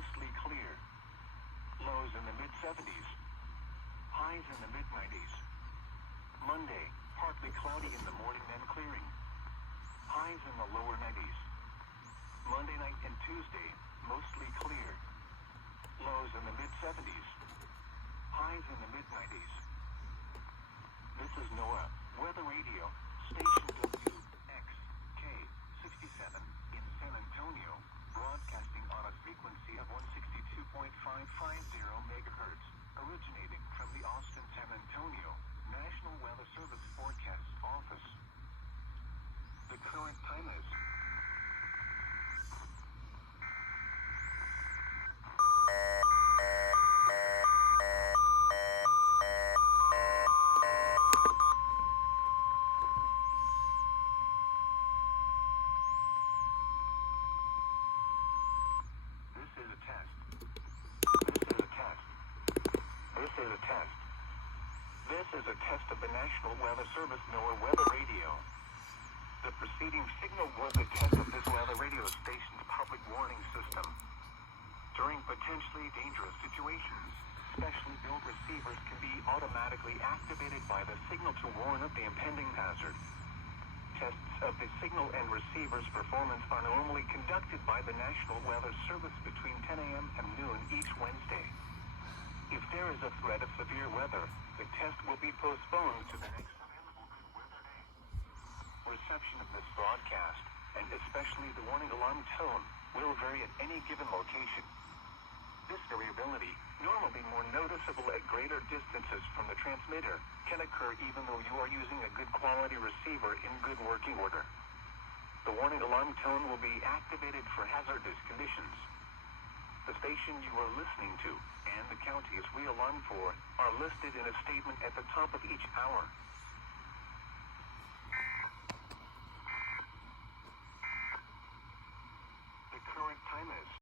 mostly clear. Lows in the mid-70s. Highs in the mid-90s. Monday, partly cloudy in the morning then clearing. Highs in the lower 90s. Monday night and Tuesday, mostly clear. Lows in the mid-70s. Highs in the mid-90s. This is NOAA, Weather Radio, Station WXK 67 in San Antonio, broadcasting on a frequency of 162.550 megahertz, originating from the Austin-San Antonio National Weather Service Forecast Office. The current time is This is a test of the National Weather Service NOAA Weather Radio. The preceding signal was a test of this weather radio station's public warning system. During potentially dangerous situations, specially built receivers can be automatically activated by the signal to warn of the impending hazard. Tests of the signal and receiver's performance are normally conducted by the National Weather Service between 10 a.m. and noon each Wednesday. If there is a threat of severe weather, the test will be postponed to the next available good weather day. Reception of this broadcast, and especially the warning alarm tone, will vary at any given location. This variability, normally more noticeable at greater distances from the transmitter, can occur even though you are using a good quality receiver in good working order. The warning alarm tone will be activated for hazardous conditions. The station you are listening to, and the counties we alarm for, are listed in a statement at the top of each hour.